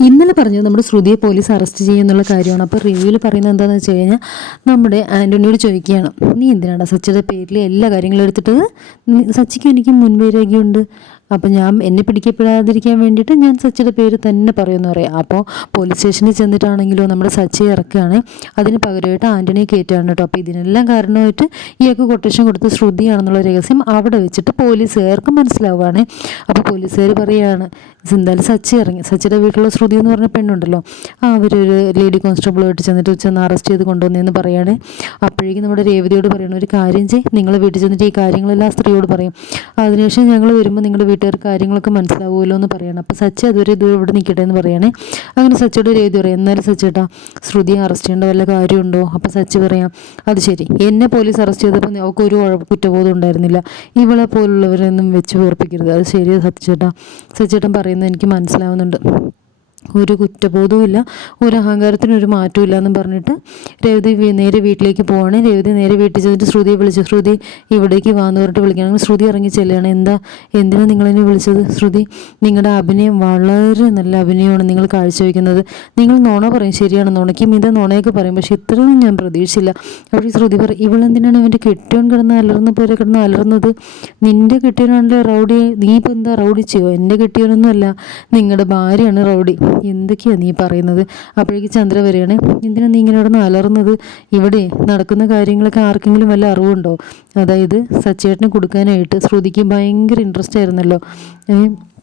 ഇന്നലെ പറഞ്ഞത് നമ്മുടെ ശ്രുതിയെ പോലീസ് അറസ്റ്റ് ചെയ്യുന്നുള്ള കാര്യമാണ്. അപ്പോൾ റിവ്യൂവിൽ പറയുന്നത് എന്താണെന്ന് വെച്ച് കഴിഞ്ഞാൽ നമ്മുടെ ആന്റണിയോട് ചോദിക്കുകയാണ് നീ എന്തിനാണ് സച്ചിയുടെ പേരിൽ എല്ലാ കാര്യങ്ങളും എടുത്തിട്ട് സച്ചിക്ക് എനിക്ക് മുൻവൈരാഗ്യമുണ്ട് അപ്പോൾ ഞാൻ എന്നെ പിടിക്കപ്പെടാതിരിക്കാൻ വേണ്ടിയിട്ട് ഞാൻ സച്ചിയുടെ പേര് തന്നെ പറയുമെന്ന് പറയാം. അപ്പോൾ പോലീസ് സ്റ്റേഷനിൽ ചെന്നിട്ടാണെങ്കിലോ നമ്മുടെ സച്ചി ഇറക്കുകയാണ്. അതിന് പകരമായിട്ട് ആന്റണിയെ കയറ്റുകയാണ് കേട്ടോ. അപ്പോൾ ഇതിനെല്ലാം കാരണമായിട്ട് ഇയാൾക്ക് കൊട്ടേഷൻ കൊടുത്ത് ശ്രുതിയാണെന്നുള്ള രഹസ്യം അവിടെ വെച്ചിട്ട് പോലീസുകാർക്ക് മനസ്സിലാവുകയാണ്. അപ്പോൾ പോലീസുകാർ പറയുകയാണ് എന്തായാലും സച്ചി ഇറങ്ങി. സച്ചിയുടെ വീട്ടിലുള്ള ശ്രുതി എന്ന് പറഞ്ഞ പെണ്ണുണ്ടല്ലോ. ആ അവരൊരു ലേഡി കോൺസ്റ്റബിളുമായിട്ട് ചെന്നിട്ട് ചെന്ന് അറസ്റ്റ് ചെയ്ത് കൊണ്ടുവന്നതെന്ന് പറയുകയാണ് അപ്പോഴേക്കും നമ്മുടെ രേവതിയോട് പറയണ ഒരു കാര്യം ചെയ്യും. നിങ്ങൾ വീട്ടിൽ ചെന്നിട്ട് ഈ കാര്യങ്ങളെല്ലാം സ്ത്രീയോട് പറയും. അതിനുശേഷം ഞങ്ങൾ വരുമ്പോൾ നിങ്ങളുടെ വീട്ടുകാർ കാര്യങ്ങളൊക്കെ മനസ്സിലാവുമല്ലോ എന്ന് പറയണം. അപ്പോൾ സച്ചി അതുവരെ ഇത് ഇവിടെ നിൽക്കട്ടെ എന്ന് പറയണേ. അങ്ങനെ സച്ചിയോട് രേവതി പറയാം. എന്നാലും സച്ചേട്ടാ ശ്രുതിയെ അറസ്റ്റ് ചെയ്യേണ്ട വല്ല കാര്യമുണ്ടോ? അപ്പോൾ സച്ചി പറയാം അത് ശരി. എന്നെ പോലീസ് അറസ്റ്റ് ചെയ്തപ്പോൾ അവൾക്ക് ഒരു കുറ്റബോധം ഉണ്ടായിരുന്നില്ല. ഇവളെ പോലുള്ളവരൊന്നും വെച്ച് വേർപ്പിക്കരുത്. അത് ശരിയാ സച്ചേട്ടാ സച്ചേട്ടൻ പറയുന്നത് എനിക്ക് മനസ്സിലാവുന്നുണ്ട്. ഒരു കുറ്റബോധവും ഇല്ല ഒരു അഹങ്കാരത്തിന് ഒരു മാറ്റവും എന്ന് പറഞ്ഞിട്ട് രേവതി നേരെ വീട്ടിലേക്ക് പോവാണ്. രേവതി നേരെ വീട്ടിൽ ചെന്നിട്ട് ശ്രുതിയെ വിളിച്ചു. ശ്രുതി ഇവിടേക്ക് വാന്ന് പറഞ്ഞിട്ട് വിളിക്കണം ശ്രുതി ഇറങ്ങി ചെല്ലുകയാണ്. എന്താ? എന്തിനാണ് നിങ്ങളെന്നെ വിളിച്ചത്? ശ്രുതി നിങ്ങളുടെ അഭിനയം വളരെ നല്ല അഭിനയമാണ് നിങ്ങൾ കാഴ്ചവെക്കുന്നത്. നിങ്ങൾ നോണ പറയും ശരിയാണ് നുണയ്ക്ക് മിത നുണയൊക്കെ പറയും പക്ഷെ ഇത്രയൊന്നും ഞാൻ പ്രതീക്ഷിച്ചില്ല. ഈ ശ്രുതി പറയും ഇവളെന്തിനാണ് ഇവന്റെ കെട്ടിയോൻ കിടന്ന് അലർന്ന പോലെ കിടന്ന് അലർന്നത് നിന്റെ കെട്ടിയോനാണല്ലോ റൗഡി? നീ ഇപ്പം എന്താ റൗഡി ചെയ്യോ? എന്റെ കെട്ടിയോനൊന്നും അല്ല നിങ്ങളുടെ ഭാര്യയാണ് റൗഡി. എന്തൊക്കെയാണ് നീ പറയുന്നത്? അപ്പോഴേക്ക് ചന്ദ്ര വരികയാണ്. എന്തിനാ നീ ഇങ്ങനെ ഇവിടെ അലർന്നത് ഇവിടെ നടക്കുന്ന കാര്യങ്ങളൊക്കെ ആർക്കെങ്കിലും വല്ല അറിവുണ്ടോ? അതായത് സച്ചേട്ടന് കൊടുക്കാനായിട്ട് ശ്രുതിക്ക് ഭയങ്കര ഇൻട്രസ്റ്റ് ആയിരുന്നല്ലോ. സച്ചിയെന്തിനാണ്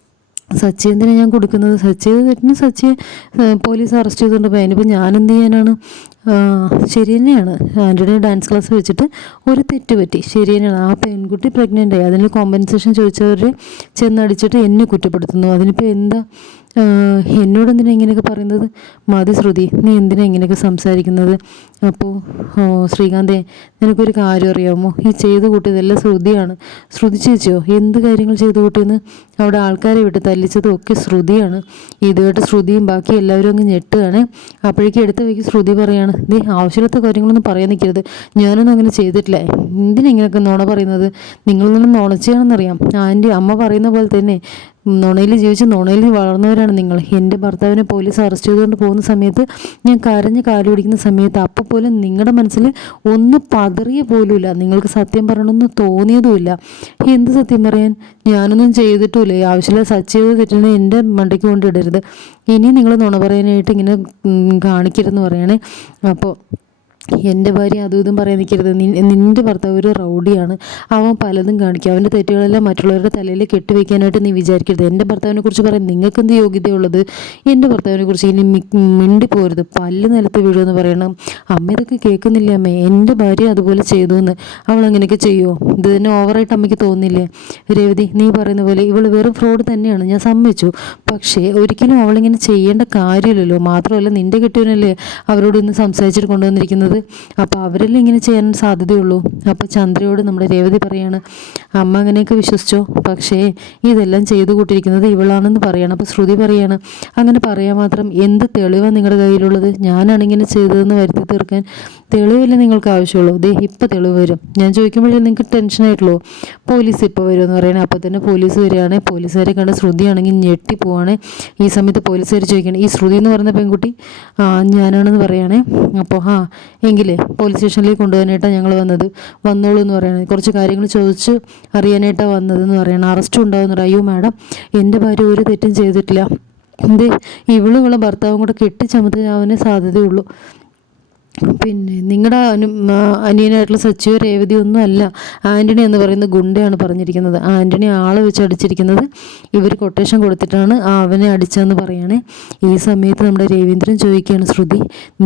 സച്ചി എന്തിനാണ് ഞാൻ കൊടുക്കുന്നത്? സച്ചി തെറ്റിന് സച്ചിയെ പോലീസ് അറസ്റ്റ് ചെയ്തുകൊണ്ട് പോയി. അതിനിപ്പോൾ ഞാൻ എന്ത് ചെയ്യാനാണ് ശരി തന്നെയാണ്. ആന്റണി ഡാൻസ് ക്ലാസ് വെച്ചിട്ട് ഒരു തെറ്റ് പറ്റി. ശരി തന്നെയാണ്. ആ പെൺകുട്ടി പ്രഗ്നന്റ് ആയി. അതിന് കോമ്പൻസേഷൻ ചോദിച്ചവർ ചെന്നടിച്ചിട്ട് എന്നെ കുറ്റപ്പെടുത്തുന്നു. അതിനിപ്പോൾ എന്താ? ആ, എന്നോട് എന്തിനാ ഇങ്ങനെയൊക്കെ പറയുന്നത്? മതി ശ്രുതി നീ എന്തിനാ ഇങ്ങനെയൊക്കെ സംസാരിക്കുന്നത്? അപ്പോൾ ശ്രീകാന്തേ നിനക്കൊരു കാര്യം അറിയാമോ? ഈ ചെയ്തു കൂട്ടിയതെല്ലാം ശ്രുതിയാണ്. ശ്രുതി ചേച്ചിയോ എന്ത് കാര്യങ്ങൾ ചെയ്തു കൂട്ടിയെന്ന്? അവിടെ ആൾക്കാരെ വിട്ട് തല്ലിച്ചതും ഒക്കെ ശ്രുതിയാണ്. ഇതുമായിട്ട് ശ്രുതിയും ബാക്കി എല്ലാവരും അങ്ങ് ഞെട്ടുകയാണ്. അപ്പോഴേക്കും എടുത്ത വയ്ക്ക് ശ്രുതി പറയാണ് നീ ആവശ്യമില്ലാത്ത കാര്യങ്ങളൊന്നും പറയാൻ നിൽക്കരുത്. ഞാനൊന്നും അങ്ങനെ ചെയ്തിട്ടില്ല. എന്തിനാ ഇങ്ങനെയൊക്കെ നുണ പറയുന്നത്? നിങ്ങളൊന്നും നുണച്ചാണെന്നറിയാം ആന്റി അമ്മ പറയുന്ന പോലെ തന്നെ. നുണയിൽ ജീവിച്ച് നുണയിൽ വളർന്നവരാണ് നിങ്ങൾ. എന്റെ ഭർത്താവിനെ പോലീസ് അറസ്റ്റ് ചെയ്തുകൊണ്ട് പോകുന്ന സമയത്ത് ഞാൻ കരഞ്ഞ് കാലു പിടിക്കുന്ന സമയത്ത് അപ്പോൾ പോലും നിങ്ങളുടെ മനസ്സിൽ ഒന്ന് പതറിയ പോലുമില്ല. നിങ്ങൾക്ക് സത്യം പറയണമെന്ന് തോന്നിയതുമില്ല. എന്ത് സത്യം പറയാൻ? ഞാനൊന്നും ചെയ്തിട്ടുമില്ല. ആവശ്യമില്ല സച്ച് ചെയ്ത് തെറ്റിനെ എന്റെ മണ്ടയ്ക്ക് കൊണ്ടിടരുത്. ഇനി നിങ്ങൾ നുണ പറയാനായിട്ട് ഇങ്ങനെ കാണിക്കരുതെന്ന് പറയണേ. അപ്പോൾ എന്റെ ഭാര്യ അതും ഇതും പറയാൻ നിൽക്കരുത്. നിൻ- നിന്റെ ഭർത്താവ് ഒരു റൗഡിയാണ്. അവൻ പലതും കാണിക്കും. അവന്റെ തെറ്റുകളെല്ലാം മറ്റുള്ളവരുടെ തലയിൽ കെട്ടിവെക്കാനായിട്ട് നീ വിചാരിക്കരുത്. എന്റെ ഭർത്താവിനെ കുറിച്ച് പറയാൻ നിങ്ങൾക്ക് എന്ത് യോഗ്യതയുള്ളത്? എന്റെ ഭർത്താവിനെ കുറിച്ച് ഇനി മിണ്ടി പോരുത്. പല്ല് നിലത്ത് വീഴുമെന്ന് പറയണം. അമ്മ ഇതൊക്കെ കേൾക്കുന്നില്ല അമ്മേ? എന്റെ ഭാര്യ അതുപോലെ ചെയ്തു എന്ന് അവൾ അങ്ങനെയൊക്കെ ചെയ്യുമോ ഇത് തന്നെ ഓവറായിട്ട് അമ്മയ്ക്ക് തോന്നില്ലേ രേവതി നീ പറയുന്ന പോലെ ഇവൾ വെറും ഫ്രോഡ് തന്നെയാണ്. ഞാൻ സമ്മതിച്ചു. പക്ഷേ ഒരിക്കലും അവളിങ്ങനെ ചെയ്യേണ്ട കാര്യമില്ലല്ലോ. മാത്രമല്ല നിന്റെ കെട്ടിയവനല്ലേ അവരോട് ഇന്ന് സംസാരിച്ചിട്ട് കൊണ്ടുവന്നിരിക്കുന്നത്? അപ്പോൾ അവരെല്ലാം ഇങ്ങനെ ചെയ്യാൻ സാധ്യതയുള്ളൂ. അപ്പോൾ ചന്ദ്രയോട് നമ്മുടെ രേവതി പറയാണ് അമ്മ അങ്ങനെയൊക്കെ വിശ്വസിച്ചോ? പക്ഷേ ഇതെല്ലാം ചെയ്തു കൂട്ടിയിരിക്കുന്നത് ഇവളാണെന്ന് പറയണം. അപ്പോൾ ശ്രുതി പറയാണ് അങ്ങനെ പറയാൻ മാത്രം എന്ത് തെളിവാണ് നിങ്ങളുടെ കയ്യിലുള്ളത്? ഞാനാണ് ഇങ്ങനെ ചെയ്തതെന്ന് വരുത്തി തീർക്കാൻ തെളിവില്ല നിങ്ങൾക്ക് ആവശ്യമുള്ളൂ. ദേ ഇപ്പം തെളിവ് വരും. ഞാൻ ചോദിക്കുമ്പോഴേ നിങ്ങൾക്ക് ടെൻഷനായിട്ടുള്ളൂ പോലീസ് ഇപ്പോൾ വരുമെന്ന് പറയണേ. അപ്പോൾ തന്നെ പോലീസ് വരികയാണ്. പോലീസുകാരെ കണ്ട് ശ്രുതിയാണെങ്കിൽ ഞെട്ടി പോവാണ്. ഈ സമയത്ത് പോലീസുകാർ ചോദിക്കണം ഈ ശ്രുതി എന്ന് പറയുന്ന പെൺകുട്ടി? ഞാനാണെന്ന് പറയുകയാണേ അപ്പോൾ ആ എങ്കിലേ പോലീസ് സ്റ്റേഷനിലേക്ക് കൊണ്ടുപോകാനായിട്ടാണ് ഞങ്ങൾ വന്നത്. വന്നോളൂ എന്ന് പറയുന്നത് കുറച്ച് കാര്യങ്ങൾ ചോദിച്ച് അറിയാനായിട്ടാണ് വന്നതെന്ന് പറയണം. അറസ്റ്റ് ഉണ്ടാവുന്ന അയ്യോ മാഡം എന്റെ ഭാര്യ ഒരു തെറ്റും ചെയ്തിട്ടില്ല. എന്തേ ഇവളും ഇവളും ഭർത്താവും കൂടെ കെട്ടിച്ചമത്താവുന്നേ സാധ്യതയുള്ളൂ. പിന്നെ നിങ്ങളുടെ അനു അനിയനായിട്ടുള്ള സച്ചിവ രേവതി ഒന്നും അല്ല. ആന്റണി എന്ന് പറയുന്ന ഗുണ്ടയാണ് പറഞ്ഞിരിക്കുന്നത്. ആന്റണി ആളെ വെച്ച് അടിച്ചിരിക്കുന്നത് ഇവർ കൊട്ടേഷൻ കൊടുത്തിട്ടാണ്. അവനെ അടിച്ചതെന്ന് പറയണേ. ഈ സമയത്ത് നമ്മുടെ രവീന്ദ്രൻ ചോദിക്കുകയാണ് ശ്രുതി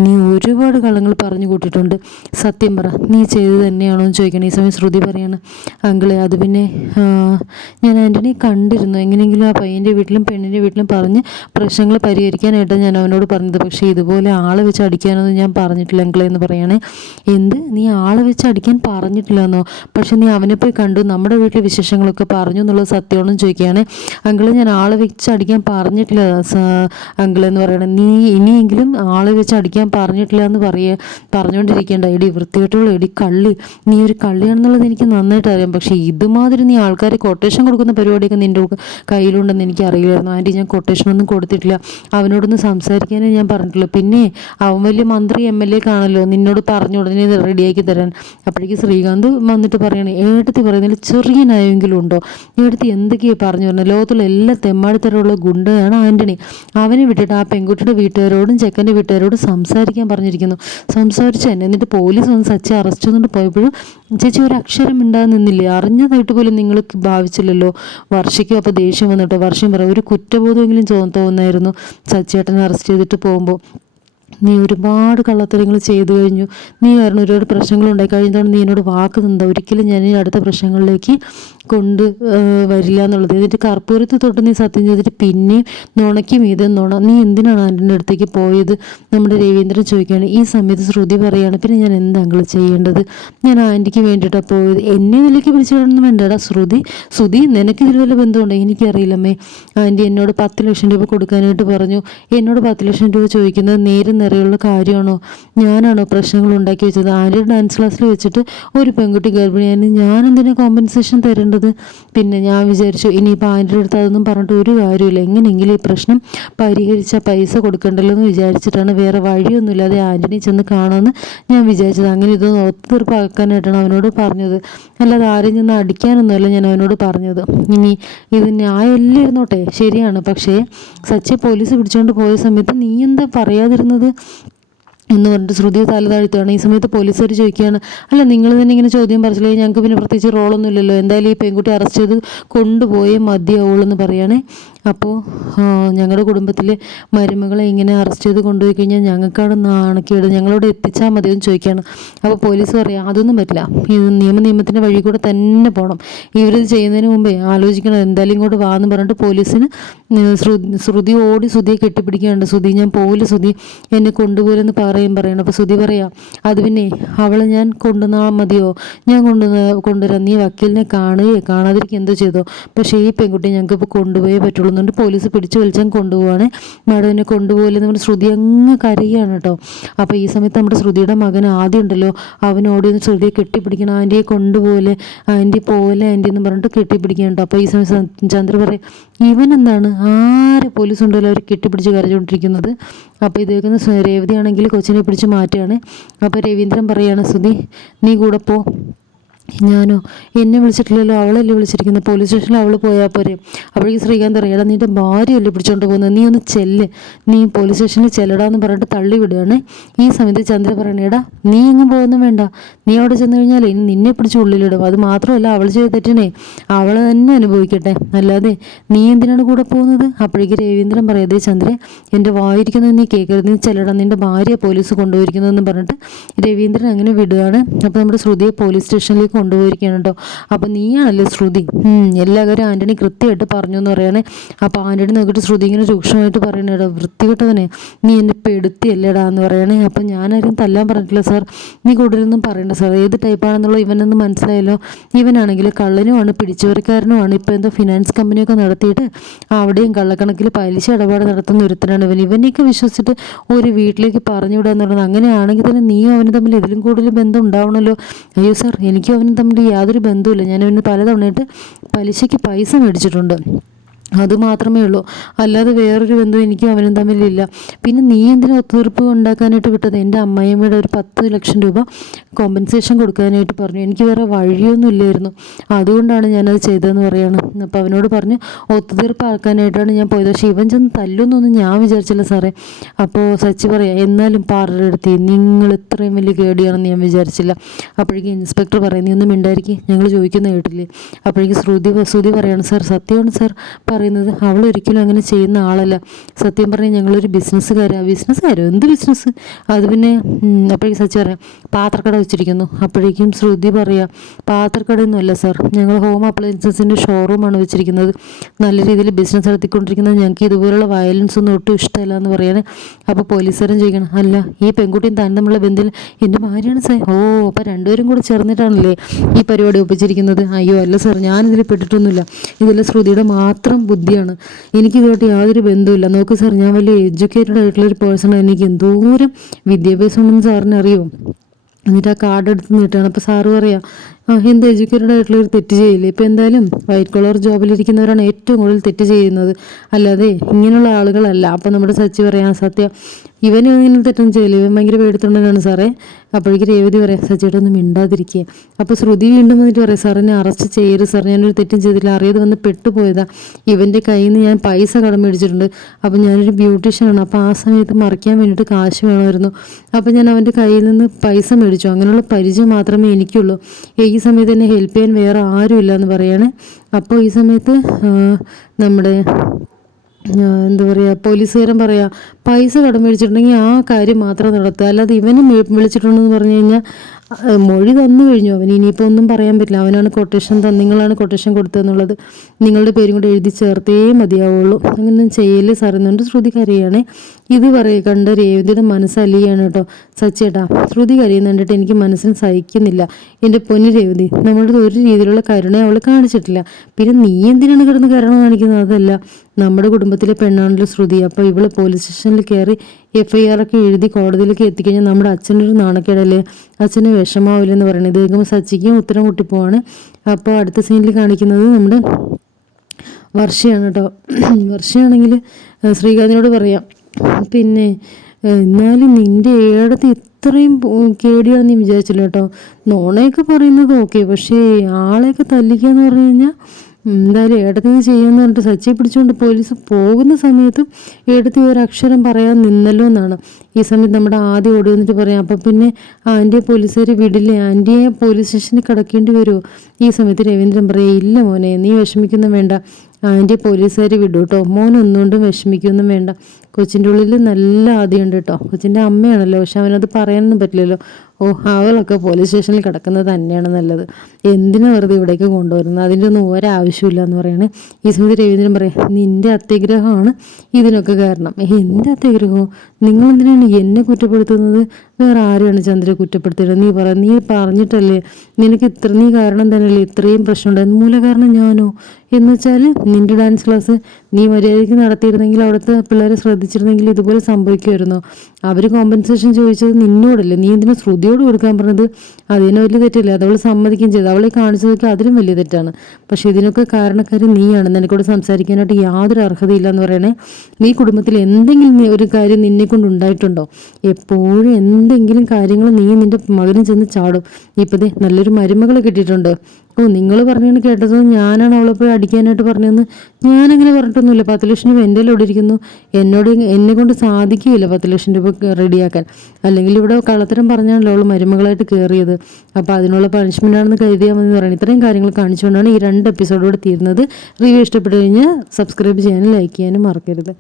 നീ ഒരുപാട് കള്ളങ്ങൾ പറഞ്ഞു കൂട്ടിയിട്ടുണ്ട്. സത്യം പറ നീ ചെയ്തത് തന്നെയാണോ എന്ന് ചോദിക്കണം ഈ സമയം ശ്രുതി പറയാണ് അങ്കിളെ അത് പിന്നെ ഞാൻ ആന്റണി കണ്ടിരുന്നു. എങ്ങനെയെങ്കിലും ആ പയ്യന്റെ വീട്ടിലും പെണ്ണിന്റെ വീട്ടിലും പറഞ്ഞ് പ്രശ്നങ്ങൾ പരിഹരിക്കാനായിട്ടാണ് ഞാൻ അവനോട് പറഞ്ഞത്. പക്ഷേ ഇതുപോലെ ആളെ വെച്ച് അടിക്കാനൊന്നും ഞാൻ പറഞ്ഞിട്ടില്ല. അങ്കിളെ എന്ന് പറയുകയാണെ എന്ത്? നീ ആളെ വെച്ച് അടിക്കാൻ പറഞ്ഞിട്ടില്ലെന്നോ? പക്ഷെ നീ അവനെ പോയി കണ്ടു നമ്മുടെ വീട്ടിലെ വിശേഷങ്ങളൊക്കെ പറഞ്ഞു എന്നുള്ളത് സത്യമാണെന്ന് ചോദിക്കുകയാണ്. അങ്കിൾ ഞാൻ ആളെ വെച്ച് അടിക്കാൻ പറഞ്ഞിട്ടില്ല അങ്കിൾ എന്ന് പറയണേ. നീ ഇനിയെങ്കിലും ആളെ വെച്ച് അടിക്കാൻ പറഞ്ഞിട്ടില്ല എന്ന് പറയ പറഞ്ഞുകൊണ്ടിരിക്കേണ്ട എടി വൃത്തികെട്ടുള്ള എടി കള്ളി. നീ ഒരു കള്ളിയാണെന്നുള്ളത് എനിക്ക് നന്നായിട്ട് അറിയാം. പക്ഷെ ഇതുമാതിരി നീ ആൾക്കാരെ കൊട്ടേഷൻ കൊടുക്കുന്ന പരിപാടിയൊക്കെ നിന്റെ കയ്യിലുണ്ടെന്ന് എനിക്ക് അറിയില്ലായിരുന്നു ആന്റി ഞാൻ കൊട്ടേഷൻ ഒന്നും കൊടുത്തിട്ടില്ല. അവനോടൊന്ന് സംസാരിക്കാനേ ഞാൻ പറഞ്ഞിട്ടില്ല പിന്നെ അവൻ വലിയ മന്ത്രി എം എൽ എ കാണല്ലോ നിന്നോട് പറഞ്ഞു ഉടനെ റെഡിയാക്കി തരാൻ. അപ്പോഴേക്ക് ശ്രീകാന്ത് വന്നിട്ട് പറയണേ ഏട്ടത്തി പറയുന്നതിൽ ചെറിയ നായെങ്കിലും ഉണ്ടോ? ഏട്ടത്തി എന്തൊക്കെയാണ് പറഞ്ഞു പറഞ്ഞത്? ലോകത്തുള്ള എല്ലാ തെമ്മാടിത്തരമുള്ള ഗുണ്ടയാണ് ആന്റണി അവനെ വിട്ടിട്ട് ആ പെൺകുട്ടിയുടെ വീട്ടുകാരോടും ചെക്കന്റെ വീട്ടുകാരോടും സംസാരിക്കാൻ പറഞ്ഞിരിക്കുന്നു. സംസാരിച്ചു തന്നെ. എന്നിട്ട് പോലീസ് വന്ന് സച്ചി അറസ്റ്റ് ചെയ്തുകൊണ്ട് പോയപ്പോഴും ചേച്ചി ഒരു അക്ഷരം ഉണ്ടാകാൻ നിന്നില്ലേ? അറിഞ്ഞതായിട്ട് പോലും നിങ്ങൾ ഭാവിച്ചില്ലല്ലോ? വർഷയ്ക്കും അപ്പോൾ ദേഷ്യം വന്നിട്ടോ? വർഷം പറയാം ഒരു കുറ്റബോധമെങ്കിലും തോന്നുന്നായിരുന്നു സച്ചേട്ടനെ അറസ്റ്റ് ചെയ്തിട്ട് പോകുമ്പോൾ നീ ഒരുപാട് കള്ളത്തരങ്ങൾ ചെയ്തു കഴിഞ്ഞു. നീ കാരണം ഒരുപാട് പ്രശ്നങ്ങൾ ഉണ്ടായി. കഴിഞ്ഞതുകൊണ്ട് നീ എന്നോട് വാക്ക് നിന്ന ഒരിക്കലും ഞാൻ ഈ അടുത്ത പ്രശ്നങ്ങളിലേക്ക് കൊണ്ട് വരില്ല എന്നുള്ളത്. എന്നിട്ട് കർപ്പൂരത്ത് തൊട്ട് നീ സത്യം ചെയ്തിട്ട് പിന്നെയും നുണയ്ക്കും. ഇത് നുണ നീ എന്തിനാണ് ആന്റിന്റെ അടുത്തേക്ക് പോയത്? നമ്മുടെ രവീന്ദ്രൻ ചോദിക്കുകയാണ്. ഈ സമയത്ത് ശ്രുതി പറയുകയാണ് പിന്നെ ഞാൻ എന്താ അങ്കിൾ ചെയ്യേണ്ടത്? ഞാൻ ആന്റിക്ക് വേണ്ടിയിട്ടാണ് പോയത്. എന്നെ നിലയ്ക്ക് പിടിച്ചിടണമെന്ന് വേണ്ടടാ ശ്രുതി. ശ്രുതി നിനക്ക് ഇതിൽ വല്ല ബന്ധമുണ്ടോ? എനിക്കറിയില്ലമ്മേ. ആന്റി എന്നോട് പത്ത് ലക്ഷം രൂപ കൊടുക്കാനായിട്ട് പറഞ്ഞു. എന്നോട് പത്ത് ലക്ഷം രൂപ ചോദിക്കുന്നത് നേരെ നിറയുള്ള കാര്യമാണോ? ഞാനാണോ പ്രശ്നങ്ങൾ ഉണ്ടാക്കി വെച്ചത്? ആരും ഡാൻസ് ക്ലാസ്സിൽ വെച്ചിട്ട് ഒരു പെൺകുട്ടി ഗർഭിണിയാണ് ഞാൻ എന്തിനാ കോമ്പൻസേഷൻ തരേണ്ടത്? പിന്നെ ഞാൻ വിചാരിച്ചു ഇനിയിപ്പോൾ ആന്റെ അടുത്ത് അതൊന്നും പറഞ്ഞിട്ട് ഒരു കാര്യമില്ല എങ്ങനെയെങ്കിലും ഈ പ്രശ്നം പരിഹരിച്ച പൈസ കൊടുക്കണ്ടല്ലോ എന്ന് വിചാരിച്ചിട്ടാണ് വേറെ വഴിയൊന്നുമില്ലാതെ ആന്റണി ചെന്ന് കാണുമെന്ന് ഞാൻ വിചാരിച്ചത്. അങ്ങനെ ഇതൊന്ന് ഒത്തുതീർപ്പാക്കാനായിട്ടാണ് അവനോട് പറഞ്ഞത്. അല്ലാതെ ആരെയും ചെന്ന് അടിക്കാനൊന്നുമല്ല ഞാൻ അവനോട് പറഞ്ഞത്. ഇനി ഇത് ന്യായമല്ലേ ഇരുന്നോട്ടെ ശരിയാണ്. പക്ഷേ സച്ചെ പോലീസ് പിടിച്ചുകൊണ്ട് പോയ സമയത്ത് നീ എന്താ പറയാതിരുന്നത്? എന്ന് പറഞ്ഞിട്ട് ശ്രുതി തല താഴ്ത്തുകയാണ്. ഈ സമയത്ത് പോലീസുകാർ ചോദിക്കുകയാണ് അല്ല നിങ്ങൾ തന്നെ ഇങ്ങനെ ചോദ്യം പറിച്ചില്ലേ ഞങ്ങൾക്ക് പിന്നെ പ്രത്യേകിച്ച് റോളൊന്നും ഇല്ലല്ലോ. എന്തായാലും ഈ പെൺകുട്ടി അറസ്റ്റ് ചെയ്ത് കൊണ്ടുപോയേ മതിയാവുള്ളൂ എന്ന് പറയുകയാണേ അപ്പോൾ ഞങ്ങളുടെ കുടുംബത്തിൽ മരുമകളെ ഇങ്ങനെ അറസ്റ്റ് ചെയ്ത് കൊണ്ടുപോയി കഴിഞ്ഞാൽ ഞങ്ങൾക്കാണ് നാണക്കേട് ഞങ്ങളോട് എത്തിച്ചാൽ മതി എന്ന് ചോദിക്കുകയാണ്. അപ്പോൾ പോലീസ് പറയാം അതൊന്നും പറ്റില്ല. ഇത് നിയമ നിയമത്തിന്റെ വഴി കൂടെ തന്നെ പോകണം ഇവരിത് ചെയ്യുന്നതിന് മുമ്പേ ആലോചിക്കണം. എന്തായാലും ഇങ്ങോട്ട് വാന്ന് പറഞ്ഞിട്ട് പോലീസിന് ശ്രുതി ഓടി ശ്രുതിയെ കെട്ടിപ്പിടിക്കാനുണ്ട് ശ്രുതി ഞാൻ പോകില്ല ശ്രുതി. എന്നെ കൊണ്ടുപോലെന്ന് പറയും പറയണം. അപ്പോൾ ശ്രുതി പറയാം അത് പിന്നെ അവളെ ഞാൻ കൊണ്ടുവന്നാൽ മതിയോ? ഞാൻ കൊണ്ടു കൊണ്ടുവരാം. നീ വക്കീലിനെ കാണുകയോ കാണാതിരിക്കുക എന്തോ ചെയ്തോ? പക്ഷേ ഈ പെൺകുട്ടി ഞങ്ങൾക്ക് ഇപ്പോൾ കൊണ്ടുപോയേ പറ്റുള്ളൂ എന്നുകൊണ്ട് പോലീസ് പിടിച്ചു വലിച്ചാൽ കൊണ്ടുപോവാണ്. മാഡം എന്നെ കൊണ്ടുപോകില്ലെന്ന് നമ്മുടെ ശ്രുതി അങ്ങ് കരയാണ് കേട്ടോ. അപ്പോൾ ഈ സമയത്ത് നമ്മുടെ ശ്രുതിയുടെ മകൻ ആദ്യം ഉണ്ടല്ലോ. അവനോടി ഒന്ന് ശ്രുതിയെ കെട്ടിപ്പിടിക്കണം. ആന്റിയെ കൊണ്ടുപോലെ ആന്റി പോലെ ആന്റി എന്ന് പറഞ്ഞിട്ട് കെട്ടിപ്പിടിക്കാൻ കേട്ടോ. അപ്പോൾ ഈ സമയത്ത് ചന്ദ്ര പറയും ഇവൻ എന്താണ്? ആര് പോലീസ് ഉണ്ടല്ലോ അവർ കെട്ടിപ്പിടിച്ച് കരച്ചുകൊണ്ടിരിക്കുന്നത് അപ്പോൾ ഇത് കേൾക്കുന്ന ആണെങ്കിൽ കൊച്ചിനെ പിടിച്ച് മാറ്റുകയാണ്. അപ്പോൾ രവീന്ദ്രൻ പറയുകയാണ് ശ്രുതി നീ കൂടെ പോ. ഞാനോ? എന്നെ വിളിച്ചിട്ടില്ലല്ലോ. അവളല്ലേ വിളിച്ചിരിക്കുന്നത് പോലീസ് സ്റ്റേഷനിൽ അവൾ പോയാൽ പോരെ. അപ്പോഴേക്കും ശ്രീകാന്ത് അറിയാം നിന്റെ ഭാര്യയല്ലേ പിടിച്ചോണ്ട് പോകുന്നത് നീ ഒന്ന് ചെല്ല്. നീ പോലീസ് സ്റ്റേഷനിൽ ചെല്ലടാന്ന് പറഞ്ഞിട്ട് തള്ളി വിടുകയാണ്. ഈ സമയത്ത് ചന്ദ്ര പറയണേടാ നീ എങ്ങും പോകുന്നു വേണ്ട. നീ അവിടെ ചെന്ന് കഴിഞ്ഞാൽ ഇനി നിന്നെ പിടിച്ച് ഉള്ളിലിടും. അത് മാത്രമല്ല അവൾ ചെയ്ത തെറ്റിനെ അവൾ തന്നെ അനുഭവിക്കട്ടെ. അല്ലാതെ നീ എന്തിനാണ് കൂടെ പോകുന്നത്? അപ്പോഴേക്ക് രവീന്ദ്രൻ പറയാതെ ചന്ദ്രൻ എന്റെ വായിരിക്കുന്നത് നീ കേൾക്കരുത് നീ ചെല്ലടാ. നിന്റെ ഭാര്യ പോലീസ് കൊണ്ടുപോയിരിക്കുന്നതെന്ന് പറഞ്ഞിട്ട് രവീന്ദ്രൻ അങ്ങനെ വിടുകയാണ്. അപ്പോൾ നമ്മുടെ ശ്രുതിയെ പോലീസ് സ്റ്റേഷനിലേക്ക് കൊണ്ടുപോയിരിക്കുകയാണ് കേട്ടോ അപ്പോൾ നീയാണല്ലേ ശ്രുതി? എല്ലാവരും ആന്റണി കൃത്യമായിട്ട് പറഞ്ഞു എന്ന് പറയണേ. അപ്പോൾ ആന്റണി നോക്കിയിട്ട് ശ്രുതി ഇങ്ങനെ രൂക്ഷമായിട്ട് പറയണേടാ വൃത്തികെട്ടവനെ നീ എന്നെ പെടുത്തിയല്ലേടാ എന്ന് പറയണേ. അപ്പം ഞാനാരും തല്ലാൻ പറഞ്ഞിട്ടില്ല സാർ. നീ കൂടുതലൊന്നും പറയണ്ട സാർ. ഏത് ടൈപ്പാണെന്നുള്ള ഇവനെന്ന് മനസ്സിലായല്ലോ. ഇവനാണെങ്കിൽ കള്ളനുമാണ് പിടിച്ചുവരക്കാരനുമാണ്. ഇപ്പോൾ എന്തോ ഫിനാൻസ് കമ്പനിയൊക്കെ നടത്തിയിട്ട് അവിടെയും കള്ളക്കണക്കിൽ പലിശ ഇടപാട് നടത്തുന്ന ഒരുത്തനാണ് ഇവൻ. ഇവനെയൊക്കെ വിശ്വസിച്ചിട്ട് ഒരു വീട്ടിലേക്ക് പറഞ്ഞു വിടാന്ന് പറയുന്നത് അങ്ങനെയാണെങ്കിൽ തന്നെ നീ അവന് തമ്മിൽ ഇതിലും കൂടുതൽ ബന്ധം ഉണ്ടാവണമല്ലോ അയ്യോ സാർ എനിക്കും അവനും തമ്മിൽ യാതൊരു ബന്ധവുമില്ല. ഞാൻ അവന് പലതവണയായിട്ട് പലിശയ്ക്ക് പൈസ മേടിച്ചിട്ടുണ്ട്. അത് മാത്രമേ ഉള്ളൂ. അല്ലാതെ വേറൊരു ബന്ധം എനിക്കും അവനും തമ്മിലില്ല പിന്നെ നീ എന്തിനു ഒത്തുതീർപ്പ് ഉണ്ടാക്കാനായിട്ട് വിട്ടത്? എന്റെ അമ്മയമ്മയുടെ ഒരു പത്ത് ലക്ഷം രൂപ കോമ്പൻസേഷൻ കൊടുക്കാനായിട്ട് പറഞ്ഞു. എനിക്ക് വേറെ വഴിയൊന്നും ഇല്ലായിരുന്നു. അതുകൊണ്ടാണ് ഞാനത് ചെയ്തതെന്ന് പറയാണ്. അപ്പോൾ അവനോട് പറഞ്ഞ് ഒത്തുതീർപ്പ് ആക്കാനായിട്ടാണ് ഞാൻ പോയത്. പക്ഷേ ഇവൻ ചെന്ന് തല്ലുന്നൊന്നും ഞാൻ വിചാരിച്ചില്ല സാറേ. അപ്പോൾ സച്ചി പറയാം എന്നാലും പാറടുത്തി നിങ്ങൾ ഇത്രയും വലിയ കേടിയാണെന്ന് ഞാൻ വിചാരിച്ചില്ല. അപ്പോഴേക്കും ഇൻസ്പെക്ടർ പറയും നീ ഒന്നും മിണ്ടായിരിക്കും. ഞങ്ങൾ ചോദിക്കുന്ന കേട്ടില്ലേ? അപ്പോഴേക്കും ശ്രുതി ശ്രുതി പറയാണ് സാർ സത്യമാണ് സാർ. പറയുന്നത് അവൾ ഒരിക്കലും അങ്ങനെ ചെയ്യുന്ന ആളല്ല. സത്യം പറഞ്ഞാൽ ഞങ്ങളൊരു ബിസിനസ്സുകാരാണ് ബിസിനസ്സുകാരോ? എന്ത് ബിസിനസ് അത് പിന്നെ അപ്പോഴേക്കും സച്ചി പറയാം പാത്രക്കട വെച്ചിരിക്കുന്നു. അപ്പോഴേക്കും ശ്രുതി പറയാം പാത്രക്കടയൊന്നുമല്ല സാർ. ഞങ്ങൾ ഹോം അപ്ലയൻസസിന്റെ ഷോറൂമാണ് വെച്ചിരിക്കുന്നത്. നല്ല രീതിയിൽ ബിസിനസ് നടത്തിക്കൊണ്ടിരിക്കുന്നത് ഞങ്ങൾക്ക് ഇതുപോലുള്ള വയലൻസ് ഒന്നും ഒട്ടും ഇഷ്ടമല്ല എന്ന് പറയാൻ അപ്പോൾ പോലീസുകാരൻ ചോദിക്കണം അല്ല ഈ പെൺകുട്ടിയും താൻ തമ്മിലുള്ള ബന്ധത്തിൽ എന്റെ ഭാര്യയാണ് സാർ. ഓ അപ്പോൾ രണ്ടുപേരും കൂടെ ചേർന്നിട്ടാണല്ലേ ഈ പരിപാടി ഒപ്പിച്ചിരിക്കുന്നത്? അയ്യോ അല്ല സാർ ഞാനിതിൽ പെട്ടിട്ടൊന്നുമില്ല. ഇതെല്ലാം ശ്രുതിയുടെ മാത്രം ബുദ്ധിയാണ്. എനിക്ക് ഇതുമായിട്ട് യാതൊരു ബന്ധവുമില്ല. നോക്ക് സാർ ഞാൻ വലിയ എഡ്യൂക്കേറ്റഡ് ആയിട്ടുള്ള ഒരു പേഴ്സണാണ് എനിക്ക് എന്തോരം വിദ്യാഭ്യാസം ഉണ്ടെന്ന് സാറിന് അറിയോ എന്നിട്ട് ആ കാർഡ് എടുത്ത് നീട്ടാണ് അപ്പോൾ സാറ് പറയാം എന്ത് എഡ്യൂക്കേറ്റഡ് ആയിട്ടുള്ള ഒരു തെറ്റ് ചെയ്യില്ലേ? ഇപ്പം എന്തായാലും വൈറ്റ് കോളർ ജോബിലിരിക്കുന്നവരാണ് ഏറ്റവും കൂടുതൽ തെറ്റ് ചെയ്യുന്നത്. അല്ലാതെ ഇങ്ങനെയുള്ള ആളുകളല്ല. അപ്പം നമ്മുടെ സച്ചി പറയാം സത്യം ഇവൻ ഇങ്ങനെ തെറ്റൊന്നും ചെയ്യില്ല. ഇവൻ ഭയങ്കര പേടിത്തൊണ്ടനാണ് സാറേ. അപ്പോഴേക്ക് രേവതി പറയാം സച്ചിയുടെ ഒന്നും മിണ്ടാതിരിക്കുക അപ്പോൾ ശ്രുതി വീണ്ടും വന്നിട്ട് പറയാം സാർ എന്നെ അറസ്റ്റ് ചെയ്യരുത്. സാർ ഞാനൊരു തെറ്റും ചെയ്തില്ല അറിയാതെ വന്ന് പെട്ടുപോയതാ. ഇവന്റെ കയ്യിൽ നിന്ന് ഞാൻ പൈസ കടം മേടിച്ചിട്ടുണ്ട്. അപ്പോൾ ഞാനൊരു ബ്യൂട്ടീഷ്യനാണ്. അപ്പോൾ ആ സമയത്ത് മറിക്കാൻ വേണ്ടിയിട്ട് കാശ് വേണമായിരുന്നു. അപ്പോൾ ഞാൻ അവന്റെ കയ്യിൽ നിന്ന് പൈസ മേടിച്ചു. അങ്ങനെയുള്ള പരിചയം മാത്രമേ എനിക്കുള്ളൂ. ഈ സമയത്ത് എന്നെ ഹെൽപ്പ് ചെയ്യാൻ വേറെ ആരും ഇല്ല എന്ന് പറയാണ്. അപ്പോൾ ഈ സമയത്ത് നമ്മുടെ എന്താ പറയുക പോലീസുകാരൻ പറയുക പൈസ കടം മേടിച്ചിട്ടുണ്ടെങ്കിൽ ആ കാര്യം മാത്രം നടത്തുക. അല്ലാതെ ഇവനെ വിളിച്ചിട്ടുണ്ടെന്ന് പറഞ്ഞു കഴിഞ്ഞാൽ മൊഴി തന്നു കഴിഞ്ഞു. അവൻ ഇനിയിപ്പോൾ ഒന്നും പറയാൻ പറ്റില്ല. അവനാണ് കൊട്ടേഷൻ തന്നെ നിങ്ങളാണ് കൊട്ടേഷൻ കൊടുത്തതെന്നുള്ളത് നിങ്ങളുടെ പേരും കൂടെ എഴുതി ചേർത്തേ മതിയാവുള്ളൂ. അങ്ങനെ ചെയ്യൽ സാർ ശ്രുതി കരയാണ്. ഇത് പറയുക കണ്ട രേവതിയുടെ മനസ്സ് അലിയാണ് കേട്ടോ. സച്ചേട്ടാ ശ്രുതി കരയുന്ന കണ്ടിട്ട് എനിക്ക് മനസ്സിന് സഹിക്കുന്നില്ല. എന്റെ പൊന്നു രേവതി നമ്മളുടെ ഒരു രീതിയിലുള്ള കരുണ അവൾ കാണിച്ചിട്ടില്ല. പിന്നെ നീ എന്തിനാണ് കിടന്ന് കരുണ കാണിക്കുന്നത്? അതല്ല. നമ്മുടെ കുടുംബത്തിലെ പെണ്ണാണല്ലോ ശ്രുതി. അപ്പോൾ ഇവൾ പോലീസ് സ്റ്റേഷനിൽ കയറി എഫ് ഐ ആർ ഒക്കെ എഴുതി കോടതിയിലേക്ക് എത്തിക്കഴിഞ്ഞാൽ നമ്മുടെ അച്ഛനൊരു നാണക്കേടല്ലേ? അച്ഛന് വിഷമാവില്ലെന്ന് പറയുന്നത് കേൾക്കുമ്പോൾ സച്ചിക്കും ഉത്തരം കൂട്ടിപ്പോവാണ്. അപ്പോൾ അടുത്ത സീനിൽ കാണിക്കുന്നത് നമ്മുടെ വർഷയാണ് കേട്ടോ വർഷയാണെങ്കിൽ ശ്രീകാന്തിനോട് പറയാം. പിന്നെ എന്നാലും നിന്റെ ഏടത്ത് ഇത്രയും കേടിയാണെന്ന് നീ വിചാരിച്ചില്ല കേട്ടോ നോണയൊക്കെ പറയുന്നത് ഓക്കെ പക്ഷേ ആളെയൊക്കെ തല്ലിക്കുക എന്ന് പറഞ്ഞു കഴിഞ്ഞാൽ എന്തായാലും ഏടത്തി ചെയ്യുമെന്ന് പറഞ്ഞിട്ട് സച്ചിയെ പിടിച്ചുകൊണ്ട് പോലീസ് പോകുന്ന സമയത്തും ഏടത്തി ഒരു അക്ഷരം പറയാൻ നിന്നല്ലോ എന്നാണ്. ഈ സമയത്ത് നമ്മുടെ ആദ്യം ഓടി വന്നിട്ട് പറയാം. അപ്പം പിന്നെ ആന്റിയെ പോലീസുകാർ വിടില്ലേ? ആന്റിയെ പോലീസ് സ്റ്റേഷനിൽ കിടക്കേണ്ടി വരുമോ ഈ സമയത്ത് രവീന്ദ്രൻ പറയാം ഇല്ല മോനെ നീ വിഷമിക്കുന്ന വേണ്ട. ആന്റിയെ പോലീസുകാർ വിടും കേട്ടോ മോൻ ഒന്നുകൊണ്ടും വിഷമിക്കൊന്നും വേണ്ട. കൊച്ചിന്റെ ഉള്ളിൽ നല്ല ആദ്യമുണ്ട് കേട്ടോ കൊച്ചിന്റെ അമ്മയാണല്ലോ. പക്ഷെ അവനത് പറയാനൊന്നും പറ്റില്ലല്ലോ. ഓ അവളൊക്കെ പോലീസ് സ്റ്റേഷനിൽ കിടക്കുന്നത് തന്നെയാണ് നല്ലത്. എന്തിനു വെറുതെ ഇവിടേക്ക് കൊണ്ടുവരുന്നത്? അതിന്റെ ഒന്നും ഒരാവശ്യമില്ല എന്ന് പറയണേ ഈ സമയത്ത് രവീന്ദ്രൻ പറയാം നിന്റെ അത്യഗ്രഹമാണ് ഇതിനൊക്കെ കാരണം. എന്റെ നിങ്ങൾ എന്തിനാണ് എന്നെ കുറ്റപ്പെടുത്തുന്നത്? വേറെ ആരെയാണ് ചന്ദ്ര കുറ്റപ്പെടുത്തിയത്? നീ പറ നീ പറഞ്ഞിട്ടല്ലേ നിനക്ക് ഇത്ര നീ കാരണം തന്നെയല്ലേ ഇത്രയും പ്രശ്നമുണ്ടായിരുന്നു മൂല കാരണം ഞാനോ? എന്ന് വെച്ചാൽ നിന്റെ ഡാൻസ് ക്ലാസ് നീ മര്യാദയ്ക്ക് നടത്തിയിരുന്നെങ്കിൽ അവിടുത്തെ പിള്ളേരെ ശ്രദ്ധിച്ചിരുന്നെങ്കിൽ ഇതുപോലെ സംഭവിക്കുമായിരുന്നോ. അവർ കോമ്പൻസേഷൻ ചോദിച്ചത് നിന്നോടല്ലേ. നീ എന്തിനാ ശ്രുതിയോട് കൊടുക്കാൻ പറഞ്ഞത് അതിന് വലിയ തെറ്റില്ല. അതവൾ സമ്മതിക്കുകയും ചെയ്തു. അവളെ കാണിച്ചതൊക്കെ അതിലും വലിയ തെറ്റാണ്. പക്ഷേ ഇതിനൊക്കെ കാരണക്കാരി നീയാണ്. നിനക്കോട് സംസാരിക്കാനായിട്ട് യാതൊരു അർഹതയില്ല എന്ന് പറയണേ. നീ കുടുംബത്തിൽ എന്തെങ്കിലും ഒരു കാര്യം നിന്നെ കൊണ്ട് ഉണ്ടായിട്ടുണ്ടോ? എപ്പോഴും എന്തെങ്കിലും കാര്യങ്ങൾ നീ നിന്റെ മകനും ചെന്ന് ചാടും. ഇപ്പതേ നല്ലൊരു മരുമകളെ കിട്ടിയിട്ടുണ്ട്. ഓ നിങ്ങൾ പറഞ്ഞാണ് കേട്ടത് ഞാനാണ് അവളെ പോയി അടിക്കാനായിട്ട് പറഞ്ഞതെന്ന് ഞാനങ്ങനെ പറഞ്ഞിട്ടൊന്നുമില്ല. പത്ത് ലക്ഷം രൂപ എന്റെ ഇവിടെ ഇരിക്കുന്നു. എന്നോട് എന്നെ കൊണ്ട് സാധിക്കുകയില്ല പത്ത് ലക്ഷം രൂപ റെഡിയാക്കാൻ. അല്ലെങ്കിൽ ഇവിടെ കള്ളത്തരം പറഞ്ഞാണല്ലോ അവൾ മരുമകളായിട്ട് കയറിയത്. അപ്പോൾ അതിനുള്ള പണിഷ്മെന്റ് ആണെന്ന് കരുതിയാൽ മതി പറയുന്നത് ഇത്രയും കാര്യങ്ങൾ കാണിച്ചുകൊണ്ടാണ് ഈ രണ്ട് എപ്പിസോഡോട് തീരുന്നത് റിവ്യൂ ഇഷ്ടപ്പെട്ടു കഴിഞ്ഞാൽ സബ്സ്ക്രൈബ് ചെയ്യാനും ലൈക്ക് ചെയ്യാനും മറക്കരുത്.